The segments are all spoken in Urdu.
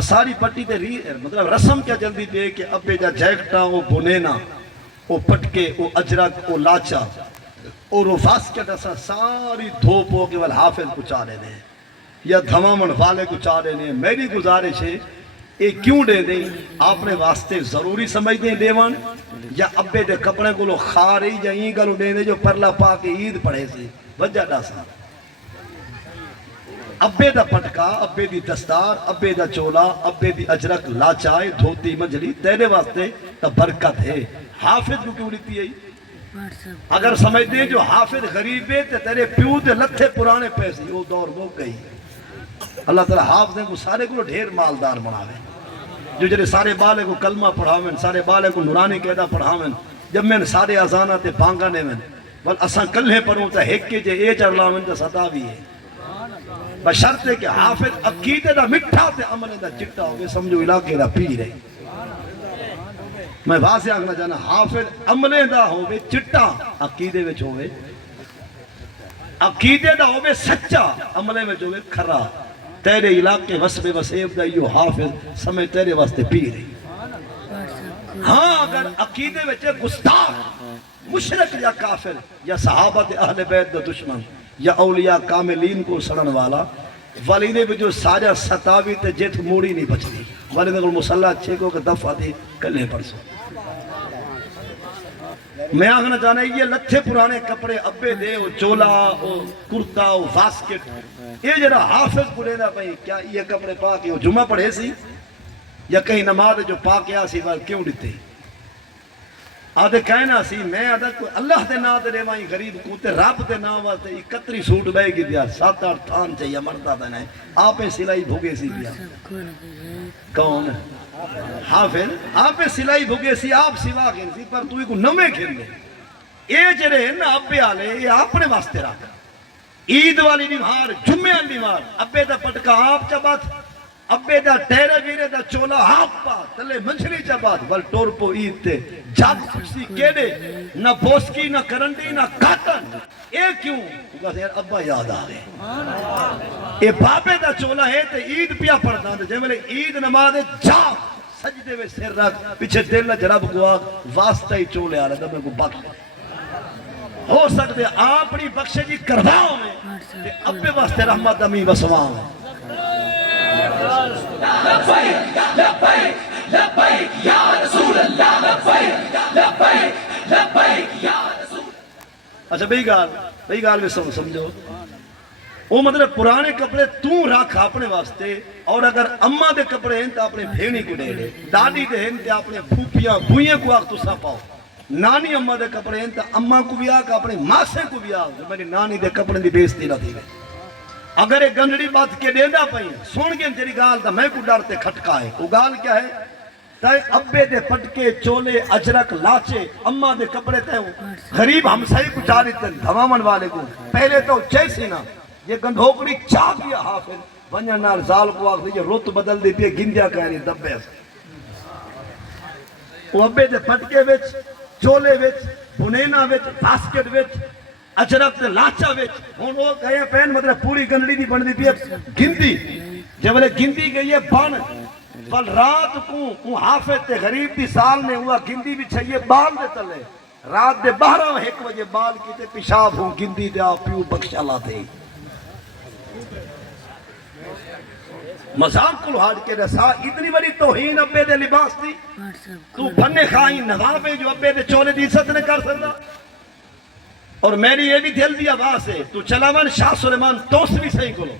ساری پٹی تے مطلب رسم کیا جلدی پہ کہ ابے جا جیکٹا وہ بنینا وہ پٹکے وہ اجرک وہ لاچا اور وہ واسکٹ اسا ساری دھوپ ہو کے وال حافظ کو چاہ رہے ہیں یا دھمامن والے کو چاہ رہے ہیں. میری گزارش ہے یہ کیوں دے دیں آپ نے واسطے ضروری سمجھ دیں دیوان یا ابے دے کپڑے کو لو خار ہی یا این گلو دے دیں جو پرلا پا کے عید پڑھے سے وجہ ڈاسا ابے دا پٹکا ابے دی دستار ابے دا چولا ابے دی اجرک لاچائے دھوتی مجلی تیرے واسطے تا برکت ہے. حافظ کو کیوں لیتی ہے اگر سمجھ دیں جو حافظ غریب ہے تے تیرے پیو تے لتھے پرانے پیسے وہ دور وہ گئی. اللہ تعالیٰ حافظیں کو سارے کو ڈھیر مالدار بناوے جو جڑے سارے بالے کو کلمہ پڑھاویں سارے بالے کو نورانی قیدہ پڑھاویں جب میں سارے آزانہ تے پانگا نے میں بل اساں کلھے پڑھوں تا ہیک کے جے اے چڑھلاویں تا ستا بھی ہے بشرط ہے کہ حافظ عقیدے دا مٹھا تے عمل دا چٹا ہوگے سمجھو علاقے دا پی رہے. میں واضح آگنا جانا حافظ عملے دا ہوگے چٹا عقیدے وچ ہوگے عقیدے دا ہوگے سچا عملے میں ہوگے کھرا تیرے علاقے وسب وسیب دا یہ حافظ سمجھ تیرے واسطے پی رہی. ہاں اگر عقیدے وچ گستاخ مشرک یا کافر یا صحابت اہل بیت دا دشمن یا اولیاء کاملین کو سڑن والا والدے بھی جو ساجہ ستاوی تے جیت موڑی نہیں بچتی والدے کو مسلح چھے کو کہ دفعہ دی کلے پرسو. میں آگنا چاہنا ہے یہ لتھے پرانے کپڑے ابے دے وہ چولا وہ کرتا وہ واسکٹ یہ جرا حافظ کو لینا پہی کیا یہ کپڑے پاکے وہ جمعہ پڑھے سی یا کہیں نماز جو پاکے آسی بار کیوں دیتے آدھے کہنا سی میں آدھا اللہ دے نا دے ریمائی غریب کوتے رب دے نا واسطے اکتری سوٹ بے گی دیا 7-8 تھان چاہیے مردہ دے نہیں آپے سلائی بھوگے سی دیا کون حافظ آپے سلائی بھوگے سی آپ سوا گئے سی پر توی کو نمے کھر لے اے جرے نا ابے آلے یہ اپنے واسطے رکھا عید والی نیمار جمعہ نیمار ابے دا پٹکا آپ چبات ابے دا ٹیرے ویرے دا چولا ہاپ پا تلے منشری چبات ول ٹورپو عید تے جاگ سکسی کیڑے نہ بوسکی نہ کرنڈی نہ کاتن اے کیوں کہا یار ابا یاد آگئے اے بابے دا چولا ہے تے عید پیا پڑھتا ہے جب میں عید نماز جاگ سجدے میں سر رکھ پیچھے دل نہ جرب گوا واسطہ ہی چولے آ رہا تھا میں کو بخش ہو سکتے اپنی بخشے جی کرواؤں میں تے ابے واسطے رحمت امی بسواؤں میں لبیک لبیک لبیک یا رسول اللہ لبیک لبیک لبیک یا رسول. اچھا بھئی گال میں سمجھو وہ مطلب پرانے کپڑے تو رکھ اپنے واسطے اور اگر اماں دے کپڑے ہیں تو اپنے بھینی کو دے دے دادی دے ہیں تو اپنے پھوپیاں بھوئیں کو آگ تو سا پاؤ نانی اماں دے کپڑے ہیں تو اماں کو بھی آگ اپنے ماسے کو بھی آگ میری نانی دے کپڑے دی بیستی نہ دی گئے اگر ایک گنڈڑی بات کے دیندہ پہی سون گئے تیری گال تا میں کو ڈرتے کھٹکائے وہ گال کیا ہے تائے ابے دے پٹکے چولے اجرک لاچے اماں دے کپڑے تے غریب ہمسائی کو چاری تے دھمامن والے کو پہلے تو جیسی نا یہ گندھوکڑی چاہ دیا حافظ ونیا نال زال کو آگ یہ روت بدل دی پہ گندیا کہنی دبے وہ ابے دے پٹکے وچ چولے وچ بنینا وچ باسکٹ وچ اجرک تے لاچا وچ ہون وہ کہے پہن مطلب پوری گنڈڑی دی بن دی پی گندی جب لے گندی گئی ہے بان بل رات کو حافظ تے غریب دی سال نے ہوا گندی بھی چھئیے بال دے تلے رات دے 12-1 بجے بال کی تے پیشاب ہوں گندی دے آپ پیو بخشا لاتے مذاق کو ہاڑ کے رسا اتنی بڑی توہین ابے دے لباس دی تو بھنے کھائی نوابے جو ابے دے چولے دی عزت نے کر سکتا اور میری یہ بھی دل دی آواز ہے تو چلاون شاہ سلیمان توسوی صحیح کلو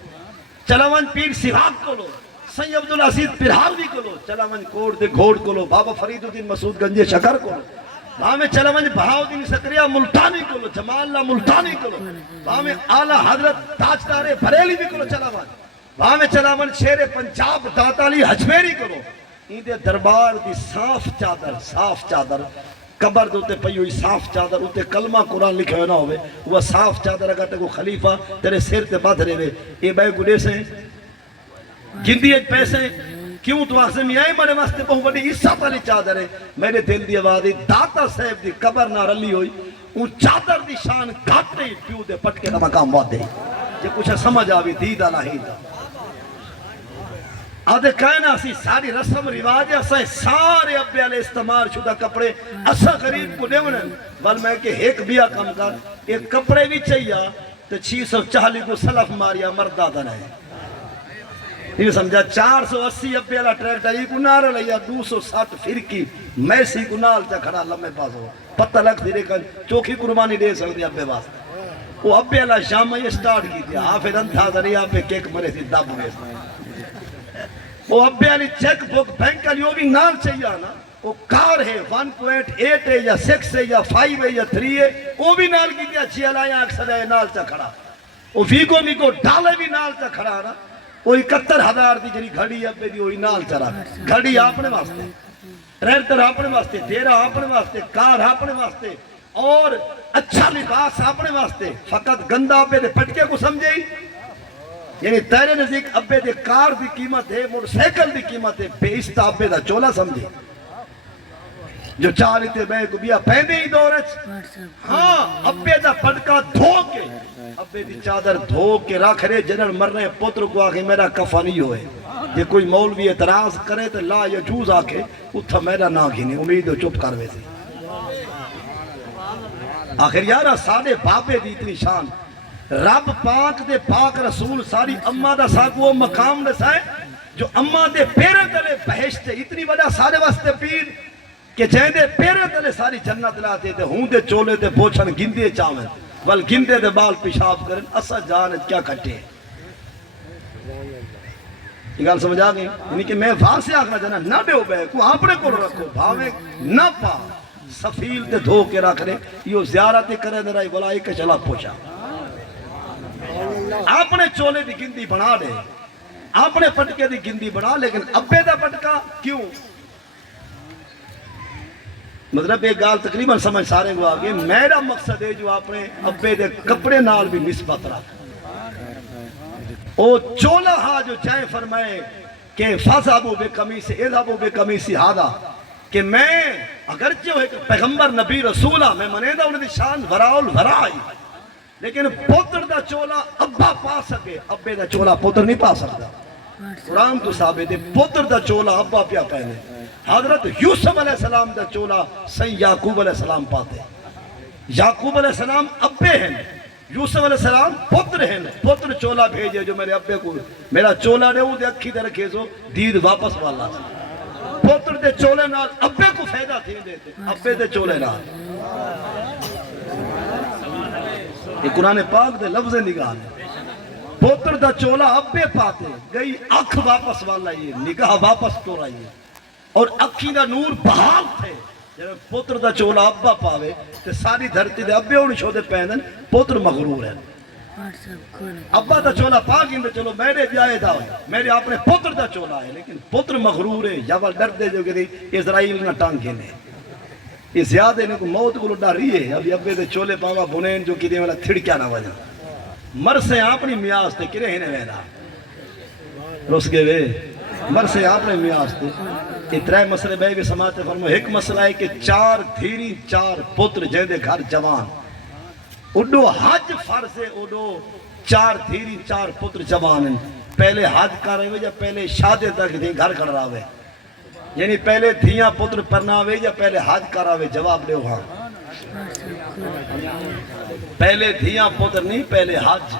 چلاون پیر سیراک کلو سید عبدالعزیز پرہاوی کلو چلاون کوڑ دے گھوڑ کلو بابا فرید الدین مسعود گنجے شکر کلو بامے چلاون بہاؤدین سکریہ ملتانی کلو جمال اللہ ملتانی کلو بامے آلہ حضرت تاجدار بریلی بھی کلو چلاون بامے چلاون شیر پنجاب داتالی حجمیری کلو این دے دربار دی صاف چادر قبر دوتے پئی ہوئی صاف چادر ہوتے کلمہ قرآن لکھے ہوئے نہ ہوئے وہ صاف چادر اگر تے کو خلیفہ تیرے سیر تے بات رہے اے بے گڑے سے گندی ایک پیسے کیوں تو آخر میں آئے بڑے واسطے بہت بڑی عصت والی چادر ہے میرے دل دی آوازی داتا صاحب دی قبر نہ رلی ہوئی ان چادر دی شان گھاتے ہی پیو دے پٹکے کا مقام بات دے یہ کچھ سمجھ آوی دیدہ نہیں دا آدھے کہنا سی ساری رسم رواج ہے سارے ابے علیہ استعمال شدہ کپڑے اسا غریب کو دیونے بل میں کہ ایک بیا کم کر ایک کپڑے بھی چاہیے تو 640 کو سلف ماریا مردہ دن ہے یہ سمجھا 480 ابے علیہ ٹریکٹر ہی کو نارا لیا 260 فرکی میسی کو نال چا کھڑا لمحے پاس ہو پتہ لگ دیرے کن چوکھی قربانی دے سکتی ابے باس وہ ابے علیہ شام میں یہ سٹارٹ کی تھی حافظ انتھا دریا پہ کیک مرے تھی دب گئے وہ ابے علی چیک بک بینک کا لیے بھی نال چاہیے نا وہ کار ہے 1.8 ہے یا 6 ہے یا 5 ہے یا 3 ہے وہ بھی نال کی دیا 6 لائیں اکثر ہے نال چا کھڑا وہ ویگو ڈالے بھی نال چا کھڑا نا وہ 71,000 دی جنی گھڑی ابے دی وہی نال چلا گھڑی اپنے واسطے ٹریکٹر اپنے واسطے ڈیرا اپنے واسطے کار اپنے واسطے اور اچھا لباس اپنے واسطے فقط گندا ابے دے پٹکے کو سمجھے یعنی تیرے نزدیک ابے دے کار دی قیمت ہے موٹر سائیکل دی قیمت ہے بیستا ابے دا چولا سمجھے جو چالی تے میں کو بیا پہنے ہی دورچ ہاں ابے دا پٹکا دھو کے ابے دی چادر دھو کے رکھ رہے جنر مرنے پتر کو آگے میرا کفا نہیں ہوئے یہ کوئی مولوی اعتراض کرے تو لا یجوز آکے اتھا میرا نہ گھنے امید ہو چپ کر ویسے آخر یارہ سارے بابے دی اتنی شان رب پاک دے پاک رسول ساری اممہ دا ساتھ وہ مقام نسائے جو اممہ دے پیرے تلے بہشت اتنی وجہ سارے واسطے پیر کہ جہاں دے پیرے تلے ساری جنت لاتے تھے ہوں دے چولے دے بوچھن گندے چاویں ول گندے دے بال پیشاب کریں اسا جانت کیا کٹے یہ گال سمجھا گئی یعنی کہ میں فاسے آکھنا جانا نہ دے ہو بے کو اپنے کو رکھو بھاوے نہ پا سفیل تے دھو کے رکھ رہے یہ زیارت کرے دے رہی بلائی کے چلا پوچھا اپنے چولے دی گندی بنا دے اپنے پٹکے دی گندی بنا لیکن ابے دا پٹکا کیوں مطلب ایک گال تقریباً سمجھ سارے کو آگے میرا مقصد ہے جو اپنے ابے دے کپڑے نال بھی نسبت رکھ او چولا ہا جو چاہے فرمائے کہ فَذَبُوا بِقَمِيصِ اذْهَبُوا بِقَمِيصِ هَذَا کہ میں اگرچہ ایک پیغمبر نبی رسولہ میں منیدہ انہیں دی شان وراؤل ورائی لیکن پتر دا چولا ابا پا سکے ابے دا چولا پتر نہیں پا سکتا قرآن تو ثابت ہے پتر دا چولا ابا پیا پہنے حضرت یوسف علیہ السلام دا چولا سید یعقوب علیہ السلام پاتے یعقوب علیہ السلام ابے ہیں یوسف علیہ السلام پتر ہیں پتر چولا بھیجے جو میرے ابے کو میرا چولا نے وہ دے اکھی دے رکھے سو دید واپس والا پتر دے چولے نال ابے کو فیدہ تھی دیتے ابے دے چولے نال یہ قرآن پاک دے لفظ نگاہ ہے پتر دا چولا ابے پاتے گئی اکھ واپس والا یہ نگاہ واپس تو رہی ہے اور اکھی دا نور بحال تھے جب پتر دا چولا ابا پاوے تو ساری دھرتی دے ابے انہی شودے پہنن پتر مغرور ہے ابا دا چولا پاکیں دے چلو میرے بھی آئے دا میرے اپنے پتر دا چولا ہے لیکن پتر مغرور ہے یا ڈر دے جو کہ اسرائیل نہ ٹانگے نے یہ زیادہ انہیں کو موت کو ڈر رہی ہے ابھی ابے دے چولے پاوا بنین جو کدے والا تھڑکیا نہ وجہ مر سے اپنی میاس تے کرے ہنے وینا رس گئے وے مر سے اپنے میاس تے یہ ترے مسئلے بے بھی سماعتے فرمو ایک مسئلہ ہے کہ 4 دھیری 4 پتر جہدے گھر جوان اڈو حج فرض ہے اڈو 4 دھیری 4 پتر جوان ہیں پہلے حج کر رہے یا پہلے شادے تک دیں گھر کر رہا ہے یعنی پہلے دھیاں پتر پرناوے یا پہلے حج کراوے جواب دے ہاں پہلے دھیاں پتر نہیں پہلے حج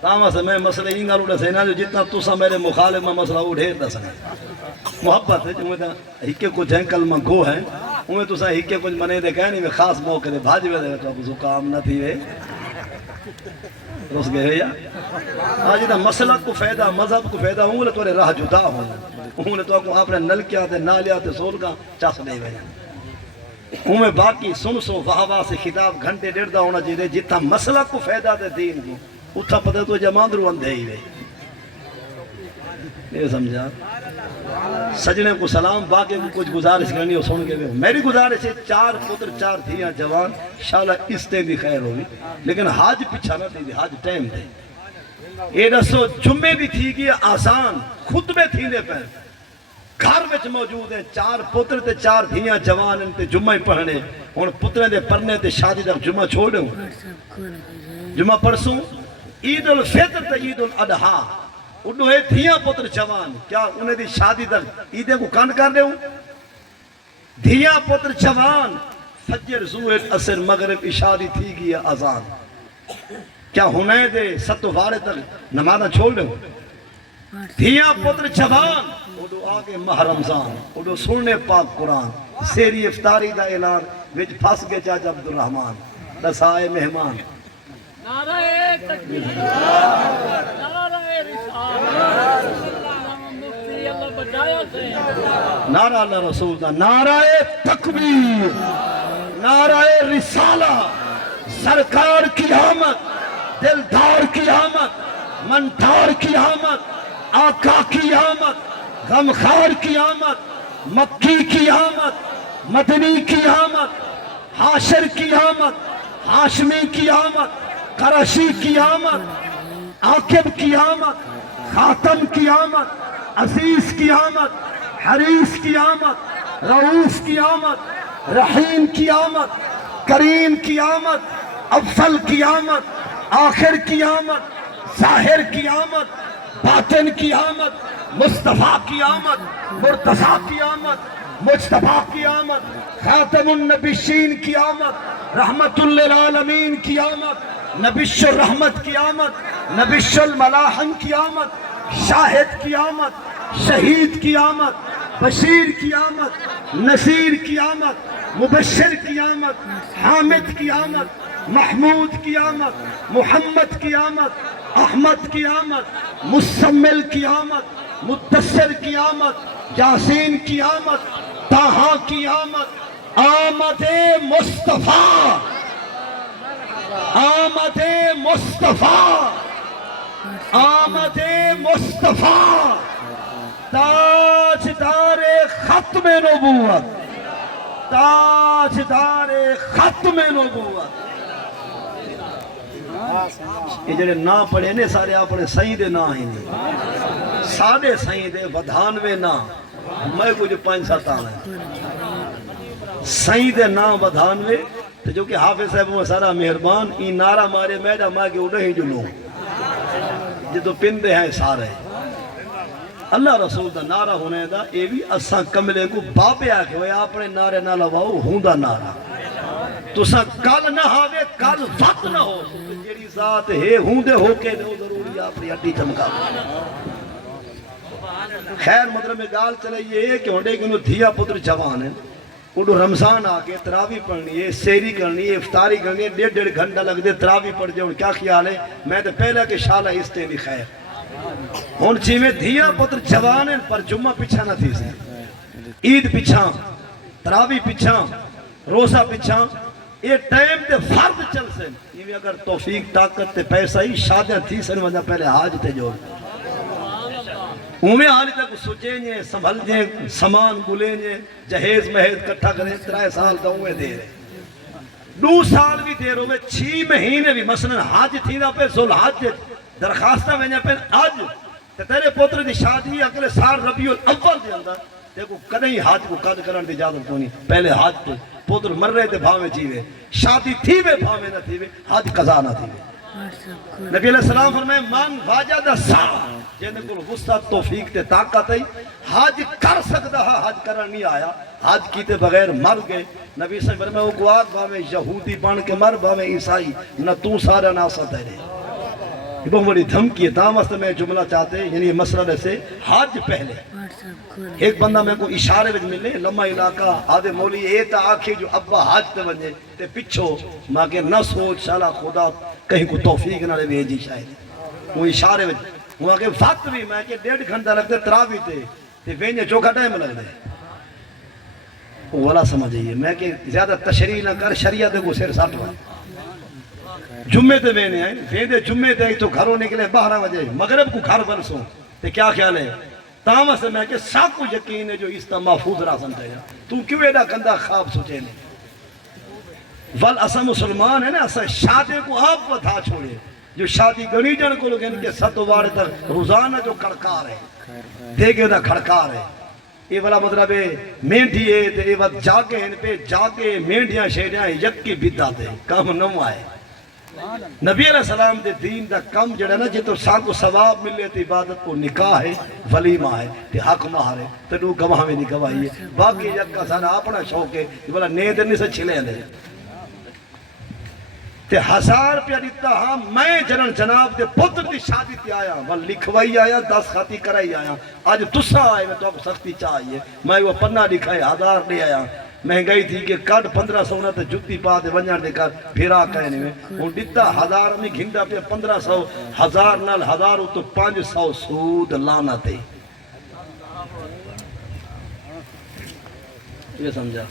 تاما سے میں مسئلہ ہی گالو ڈسے نا جو جتنا تُسا میرے مخالف میں مسئلہ اٹھے دسنے محبت ہے جو میں ہکے کچھ ہیں کلمہ گو ہیں انہیں تُسا ہکے کچھ منے دے کہنے میں خاص موقع دے بھاج وے دے تو اب زکام نہ تھی وے رس گئے یا آج دا مسئلہ کو فیدہ مذہب کو فیدہ انہیں تو راہ جدا ہونا انہیں تو اپنے نلکیاں تے نالیاں تے سولگاں چاس دے وے انہیں باقی سن سو واہ سے خطاب گھنٹے ڈیڑھ دا ہونا چاہیے جتنا مسئلہ کو فیدہ دے دین کو اتھا پتہ تو جمان درو اندھے ہی وے یہ سمجھا سجنے کو سلام باقی کو کچھ گزارش کرنی ہو سن کے بھی میری گزارش ہے 4 پتر 4 دھیاں جوان انشاءاللہ اس تے بھی خیر ہوگی لیکن حاج پچھا نہ تھی حاج ٹائم دے یہ رسو جمعے بھی تھی کہ آسان خطبے تھی دے پہ گھر وچ موجود ہیں 4 پتر تے 4 دھیاں جوان ان تے جمعہ پڑھنے اور پترے دے پڑھنے تے شادی تک جمعہ چھوڑے ہوں جمعہ پرسوں عید الفطر تے عید الاضحیٰ اڈو ہے دھیاں پتر جوان کیا انہیں دی شادی تک عیدے کو کانڈ کر دے ہوں دھیاں پتر جوان فجر زور اثر مغرب عشاء دی تھی گیا اذان کیا ہونے دے ستو وارے تک نمازہ چھوڑ دے دھیاں پتر جوان اڈو آگے ماہ رمضان اڈو سننے پاک قرآن سیری افطاری دا اعلان وچ پھس گئے چاچا عبدالرحمان دسائے مہمان نعرہ تکبیر نعرہ رسالت مفتی اللہ بچایا سے نعرہ اللہ رسول دا نعرہ تکبیر نعرہ رسالہ سرکار کی آمد دلدار کی آمد منتار کی آمد آقا کی آمد غمخار کی آمد مکی کی آمد مدنی کی آمد حاشر کی آمد ہاشمی کی آمد قرشی کی آمد عاقب کی آمد خاتم کی آمد عزیز کی آمد حریص کی آمد رؤوف کی آمد رحیم کی آمد کریم کی آمد اول کی آمد آخر کی آمد ظاہر کی آمد باطن کی آمد مصطفیٰ کی آمد مرتضیٰ کی آمد مجتبیٰ کی آمد خاتم النبیین کی آمد رحمت للعالمین کی آمد نبیش الرحمت کی آمد نبیش الملاحم کی آمد شاہد کی آمد شہید کی آمد بشیر کی آمد نصیر کی آمد مبشر کی آمد حامد کی آمد محمود کی آمد محمد کی آمد احمد کی آمد مسمل کی آمد متصر کی آمد یاسین کی آمد طہا کی آمد آمد مصطفیٰ آمد مصطفیٰ آمد مصطفیٰ تاجدار ختم نبوت تاجدار ختم نبوت یہ جڑے نا پڑھے نے سارے اپنے سائیں دے نا ہی نہیں سادے سائیں دے ودھانوے نا میں کچھ 5-7 آنے سائیں دے نا ودھانوے تو جو کہ حافظ صاحب میں سارا مہربان این نعرہ مارے میڈا ماں کے اڑے ہی جو لوں جدو پندے ہیں سارے اللہ رسول دا نعرہ ہونے دا اے بھی اساں کملے کو بابے آکے ہوئے اپنے نعرے نہ لواؤ ہوں دا نعرہ تو سا کل نہ ہاوے کل وقت نہ ہو جیڑی ذات ہے ہوں دے ہو کے دے ضروری اپنی ہڈی چمکا خیر مطلب میں گال چلے یہ ہے کہ ہونڈے کہ انہوں دھیا پتر جوان ہیں انہوں رمضان آکے تراوی پڑھنی ہے سیری کرنی ہے افطاری کرنی ہے 1.5 گھنٹہ لگ دے تراوی پڑھ جائے کیا خیال ہے میں تو پہلے کہ شالہ اس تے بھی خیر ہون چی میں دھیا پتر جوان ہیں پر جمعہ پچھا نہ تھی سے عید پچھا تراوی پچھا روزہ پچھا یہ ٹائم تے فرد چل سے یہ اگر توفیق طاقت تے پیسہ ہی شادیاں تھی سن وجہ پہلے حاج تے جو ہمیں حالی تک سوچیں جے سنبھل جے سامان گلیں جے جہیز محیز کٹھا کریں 3 سال کا ہوئے دے رہے 2 سال بھی دے رہے 6 مہینے بھی مثلا حاج تھی دا پہ ذل حاج درخواستہ میں جا پہ آج تیرے پوتر دی شادی اگلے سال ربیع الاول دے اندر دیکھو کدیں حاج کو قد کرن دی اجازت کونی پہلے حاج تے پوتر مر رہے تھے بھاویں جیوے شادی تھی وے بھاویں نہ تھی وے حاج قضا نہ تھی وے نبی علیہ السلام فرمائے من واجد سا جنہیں کل غصہ توفیق تے طاقت ہے حاج کر سکتا ہے حاج کرن نہیں آیا حاج کیتے بغیر مر گئے نبی صلی اللہ علیہ وسلم وہ گواد بھاویں یہودی بن کے مر بھاویں عیسائی نہ تو سارا ناسا تیرے یہ بہت بڑی دھمکی ہے تاں واسطے میں جملہ چاہتے یعنی یہ مسئلہ سے حاج پہلے ایک بندہ میں کو اشارے وچ ملے لمحہ علاقہ آدھے مولی اے تا آکھے جو ابا حاج تے ونجے تے پچھو ماں کے نہ سوچ شالا خدا کہیں کو توفیق نہ لے بھیجی شاید وہ اشارے وچ وہ آکے وقت بھی میں کہ 1.5 گھنٹہ لگتے تراوی تے وینجے چوکھا ٹائم لگ دے وہ والا سمجھئیے میں کہ زیادہ تشریح نہ کر شریعت کو سر ساٹھ ہوا جمعے تے وینے آئے ویندے جمعے تے تو گھروں نکلے 12 بجے مغرب کو گھر برسوں تے کیا خیال ہے تاہم سے میں کہ سب کو یقین ہے جو اس طرح محفوظ راسن تھے تو کیوں ایڈا گندہ خواب سوچے نہیں ول اسا مسلمان ہے نا اسا شادی کو آپ بتا چھوڑے جو شادی گنی جن کو لوگ ان کے ستو وارے تک روزانہ جو کھڑکار ہے دیکھے دا کھڑکار ہے یہ والا مطلب ہے مینڈی ہے یہ وقت جاگے ان پہ جاگے مینڈیاں شیڈیاں یکی بیتا دے کام نم آئے نبی علیہ السلام دے دین دا کم جڑا نا جے تو سان کو ثواب ملے تے عبادت کو نکاح ہے ولیمہ ہے تے حق مہر ہے تے دو گواہ میں نہیں گواہی ہے باقی یکا سارا اپنا شوق ہے کہ بلا نیند نہیں سے چھلے دے تے 1000 روپیہ دیتا ہاں میں جنن جناب دے پتر دی شادی تے آیا ول لکھوائی آیا 10 خاطی کرائی آیا آج تسا آئے میں تو آپ سختی چاہیے میں وہ پنہ لکھائے 1000 لے آیا مہنگائی تھی کہ کٹ 1500 نہ تے جتی پا دے ونجان دے کر پھرا کہنے میں ہن دیتا 1000 میں گھنڈا پہ 1500 1000 نال 1000 تو 500 سود لعنت ہے یہ سمجھا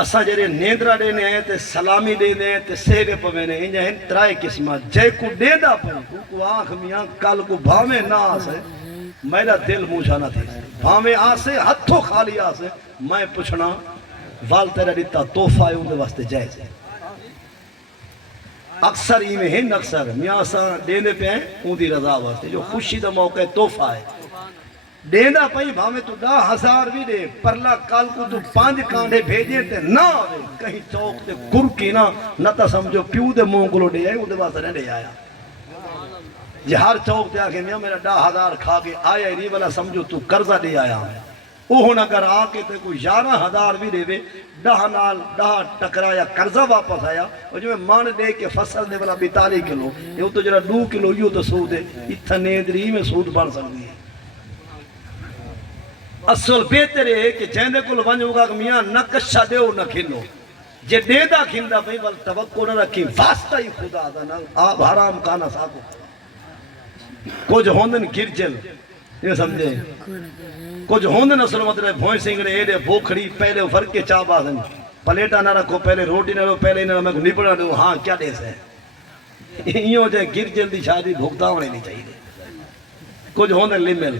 اسا جڑے نیندرا دینے ہیں تے سلامی دینے ہیں تے سہرے پوینے انجا ہیں ترائے قسمہ جے کو دیندا پہ کو آنکھ میاں کل کو بھاویں نہ آسے میرا دل موچھا نہ تھی بھاویں آسے ہتھوں خالی آسے میں پوچھنا وال تیرا دیتا توفہ ہے اندھے واسطے جائز ہے اکثر ہی میں ہن اکثر میاں سا دینے پہ ہیں اندھی رضا واسطے جو خوشی دا موقع ہے توفہ ہے دینا پئی بھاویں تو 10,000 بھی دے پرلا کال کو تو 5 کانڈے بھیجے تے نہ آوے کہیں چوک تے گرکی نہ تا سمجھو پیو دے مونگلو دے آئے اندھے واسطے نہ دے آیا جی ہر چوک تے آکے میاں میرا 10,000 کھا کے آیا ہی نہیں والا سمجھو تو قرضہ دے آیا ہے اوہن اگر آکے تے کوئی 11,000 بھی دے 10 نال 10 ٹکرایا قرضہ واپس آیا اور جو میں مان دے کے فصل دے والا 42 کلو یہ تو جرا 2 کلو یہ تو سود ہے اتنے دری میں سود بڑھ سکتی ہے اصل بہتر ہے کہ جہنے کو ونجو گا کہ میاں نہ کشا دیو نہ کھلو جے دے دا کھلدا بھئی ول توقع نہ رکھی واسطہ ہی خدا دا نہ آپ حرام کانا ساکو کچھ ہوندن گرجل یہ سمجھے کچھ ہوندن اصل مطلب بھوئی سنگھنے ایڈے بوکھڑی پہلے فرق کے چاہ بازن پلیٹا نہ رکھو پہلے روٹی نہ رکھو پہلے نہ میں نپڑا دوں ہاں کیا دیس ہے یہ جائے گرجل دی شادی بھوکتا ہونے نہیں چاہیے کچھ ہوندن لیمل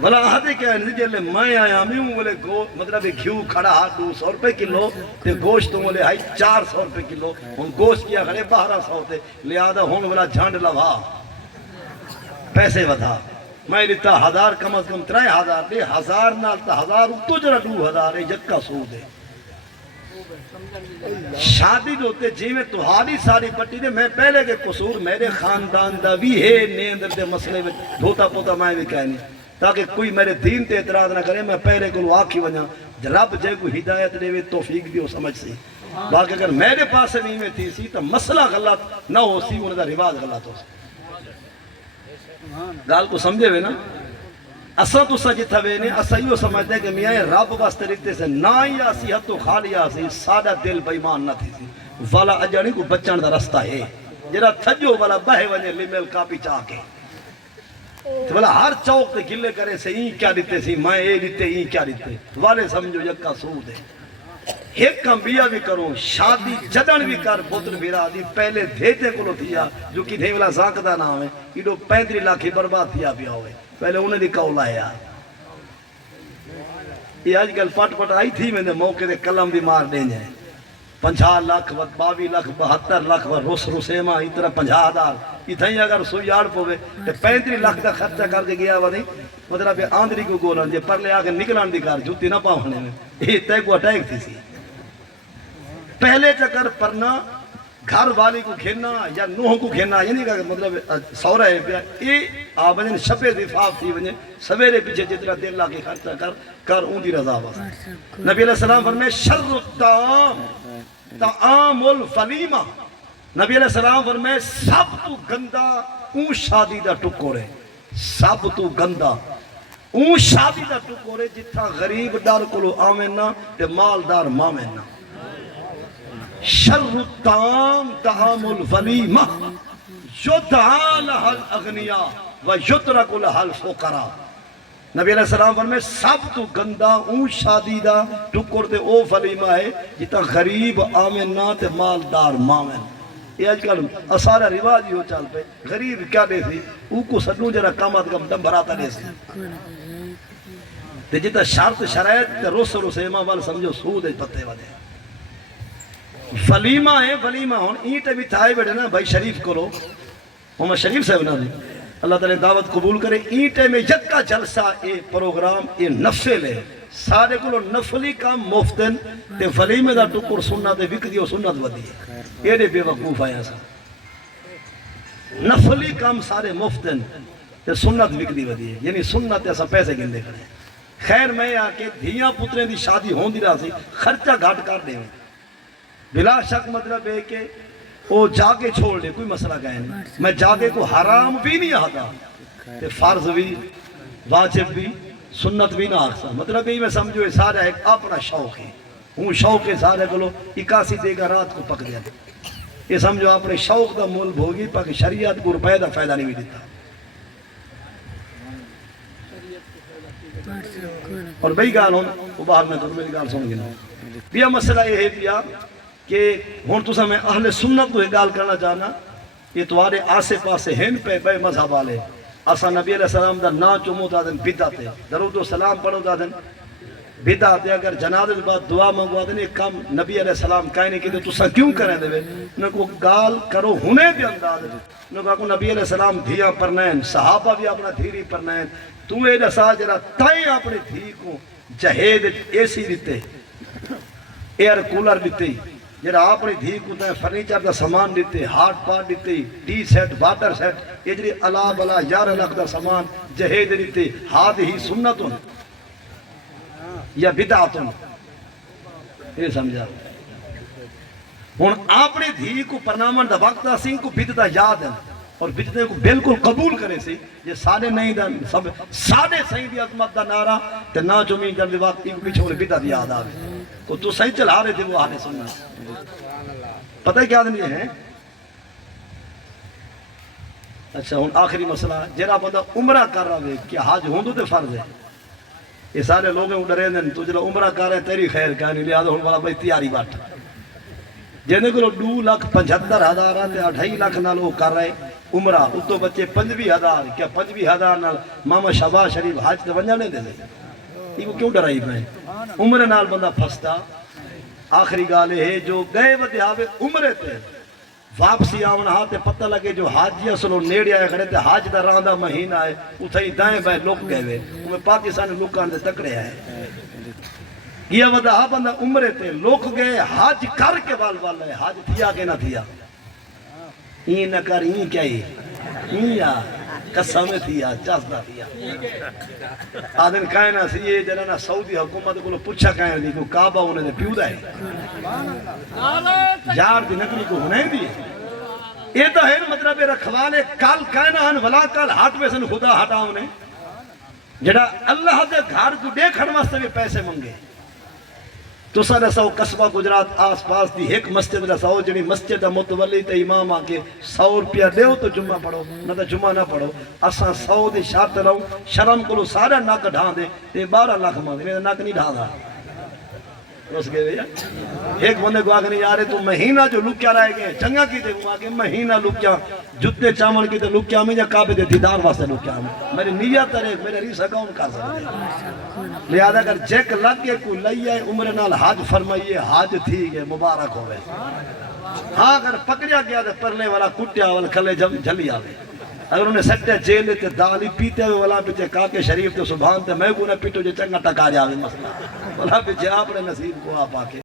بھلا آدھے کیا ہے جلے میں آیا ہوں بولے مطلب گھیو کھڑا 200 روپے کلو تے گوشت تو بولے 400 روپے کلو ہم گوشت کیا کھڑے 1200 تے لہذا ہون بولا جھانڈ لوا پیسے ودھا میں لیتا 1000 کم از کم 3000 دے 1000 نال تا 1000 تو جرا 2000 ہے جگ کا سود ہے شادی دوتے جی میں تہاری ساری پٹی دے میں پہلے کے قصور میرے خاندان دا بھی ہے نیندر دے مسئلے میں دھوتا پوتا میں بھی کہنی تاکہ کوئی میرے دین تے اعتراض نہ کرے میں پہلے کو آکھی ونجا رب جے کو ہدایت دے توفیق بھی ہو سمجھ سی باقی اگر میرے پاس نہیں میں تھی سی تو مسئلہ غلط نہ ہو سی انہوں دا رواج غلط ہو سی گال کو سمجھے ہوئے نا اسا تو سا جتھا وینے اسا یہ سمجھتے ہیں کہ میاں رب واسطے رکھتے سے نہ ہی آسی حد تو خالی آسی سادہ دل بیمان نہ تھی سی والا اجانی کو بچان دا رستہ ہے جرا تھجو والا بہے ونے لیمل کاپی چاہ کے تو بلا ہر چوک تے گلے کرے سے این کیا دیتے سی میں اے دیتے این کیا دیتے والے سمجھو یکا سود ہے ایک کم بیا بھی کرو شادی جدن بھی کر پتر بیرا دی پہلے دھیتے کلو تھیا جو کی دھے والا زاکدہ نام ہے ایڈو 35 لاکھ برباد تھیا بھی ہوئے پہلے انہیں دی قولا ہے یار یہ آج کل پٹ پٹ آئی تھی میں نے موقع دے کلم بھی مار دیں جائیں 50 لاکھ 22 لاکھ 72 لاکھ روس روسیما اتنا 50,000 اتنا ہی اگر سوئی آڑ پوے تو 35 لاکھ کا خرچہ کر کے گیا ہوا نہیں مطلب آندری کو گولن جے پر لے آگے نکلان دی کار جوتی نہ پاؤنے میں یہ تے کو اٹیک تھی سی پہلے چکر پرنا گھر والی کو کھینا یا نوح کو کھینا یہ نہیں کہا کہ مطلب سورہ ہے پیا یہ آبجن شپے دفاف تھی ونجے سویرے پیچھے جتنا 1.5 لاکھ خرچہ کر اون دی رضا واسطے نبی علیہ السلام فرمائے شر الطعام طعام الفلیمہ نبی علیہ السلام فرمائے سب تو گندہ اون شادی دا ٹکورے سب تو گندہ اون شادی دا ٹکورے جتھا غریب دار کلو آمینہ تے مالدار مامینہ شر الطعام طعام الولیمہ یدعا لہا الاغنیاء و یترک لہا الفقراء نبی علیہ السلام فرمائے سب تو گندہ اون شادی دا ٹکر دے او ولیمہ ہے جتا غریب آمینہ تے مالدار مامن یہ آج کل اسارا رواج ہی ہو چال پہ غریب کیا دے سی او کو سنو جرا کامات کا دم بھراتا دے سی تے جتا شرط شرائط تے روس روسیمہ وال سمجھو سود ہے پتے ودے ولیمہ ہے ولیمہ ہون اینٹے بھی تھائے بیٹھے نا بھائی شریف کرو محمد شریف صاحب نا دی اللہ تعالی دعوت قبول کرے اینٹے میں یکا جلسہ اے پروگرام اے نفل ہے سارے کو نفلی کام مفتن تے ولیمے دا ٹکر سنت تے وکدی او سنت ودی ایڈے بے وقوف آیا سا نفلی کام سارے مفتن تے سنت وکدی ودی ہے یعنی سنت ایسا پیسے گندے کرے خیر میں آ کے دھیاں پتریں دی شادی ہوندی رہا سی خرچہ گھٹ کر دیں بلا شک مطلب ہے کہ وہ جاگے چھوڑ دے کوئی مسئلہ کہیں نہیں میں جاگے کو حرام بھی نہیں آتا تے فرض بھی واجب بھی سنت بھی نہ آخسا مطلب یہ میں سمجھو یہ سارا ایک اپنا شوق ہے ہوں شوق ہے سارے کو 81 دے گا رات کو پک دیا یہ سمجھو اپنے شوق دا مول بھوگی پاک شریعت کو روپے دا فائدہ نہیں بھی دیتا اور بھئی گال ہوں وہ باہر میں تو میری گال سن گنا بیا مسئلہ یہ ہے بیا کہ ہون تو سا میں اہل سنت کو گال کرنا چاہنا یہ توارے آسے پاسے ہیں پہ بے مذہب والے اسا نبی علیہ السلام دا نا چومو تا دن بدعت ہے درود و سلام پڑھو تا دن بدعت ہے اگر جنازے بعد دعا منگوا دن ایک کام نبی علیہ السلام کہنے کی تو سا کیوں کریں دے انہوں کو گال کرو ہونے بھی انداز ہے انہوں کو نبی علیہ السلام دھیاں پرنائن صحابہ بھی اپنا دھیری پرنائن تو اے جیسا جرا تائیں اپنے دھی کو جہید اے سی دیتے ایئر کولر دیتے جرا اپنی دھی کو تائیں فرنیچر دا سامان دیتے ہارٹ پارٹ دیتے ڈی سیٹ واٹر سیٹ یہ جری اللہ بلا 11 لاکھ دا سامان جہید دیتے ہاتھ ہی سنتوں یا بدعتوں یہ سمجھا ہون اپنی دھی کو پرنامن دا وقت دا سنگ کو بدعتا یاد ہے اور بدعتے کو بالکل قبول کرے سی یہ سادے نہیں دا سب سادے صحیح دی عظمت دا نعرہ تے نا جمعی جب دی وقت ایک پیچھے انہیں بدعت یاد آگے کو تو صحیح چلا رہے تھے وہ آنے سننا پتہ ہے کیا دن یہ ہے اچھا ہون آخری مسئلہ جرا بندہ عمرہ کر رہا ہے کہ حاج ہوندو تے فرض ہے یہ سارے لوگیں اڈرے دن تو جلو عمرہ کر رہے ہیں تیری خیر کہانی لہذا ہون والا بھائی تیاری بات جنہیں کو 2,75,000 تے 2.5 لاکھ نالو کر رہے عمرہ اس تو بچے 25,000 کیا 25,000 نال ماما شہباز شریف حاج تے ونجا نہیں دے دے یہ کیوں ڈرائی میں عمرے نال بندہ پھستا آخری گالے ہے جو گئے ودے آوے عمرے تے واپسی آون ہاں پتہ لگے جو حاجی اصلو نیڑے آئے کھڑے تے حاج دا راندہ مہینہ ہے اتھائی دائیں بائیں لوگ گئے ہوئے انہیں پاکستان لوکان دے تکڑے آئے یہ ودا ہاں بندہ عمرے تے لوگ گئے حاج کر کے وال ہے حاج تھیا کہ نہ تھیا این نہ کر این کیا ہی یا قسم تھیا چاسدہ تھیا آدھن کہنا سی یہ جنہاں سعودی حکومت کو پوچھا کہنا دی کو کعبہ انہیں دے پیو دا ہے یار دی نکلی کو ہونے دی یہ تو ہے مطلب رکھوانے کال کہنا ہن ولا کال ہاتھ میں سن خدا ہٹا انہیں جڑا اللہ دے گھر کو دیکھن واسطے بھی پیسے منگے تو سا رساو قصبہ گجرات آس پاس دی ایک مسجد رساو جنی مسجد متولی تے امام آکے 100 روپیہ دیو تو جمعہ پڑھو نہ تو جمعہ نہ پڑھو اساں 100 دے شارت رہو شرم کلو سارا ناک ڈھان دے تے 12 لاکھ مانگ دے ناک نہیں ڈھان دا روز گئے بھیا ایک بندے کو آگے نہیں یارے تو مہینہ جو لکیا رہے گئے چنگا کی دے وہ آگے مہینہ لکیا جتے چامن کی دے لکیا میں یا کعبے دے دیدار واسطے لکیا میں میری نیت ہے میرے ریس اکاؤن کر سکتے لہذا اگر جیک لگ گئے کوئی لئی آئے عمر نال حاج فرمائیے حاج تھی گئے مبارک ہوئے ہاں اگر پکڑیا گیا دے پرلے والا کٹیا والا کھلے جھلی آوے اگر انہیں سٹے جیلے تے دالی پیتے ہوئے والا پیچھے کاکے شریف تے سبحان تے میں کو نہ پیٹو جو چنگا ٹکا جاوے مسئلہ والا پیچھے آپ نے نصیب کو آپ آکے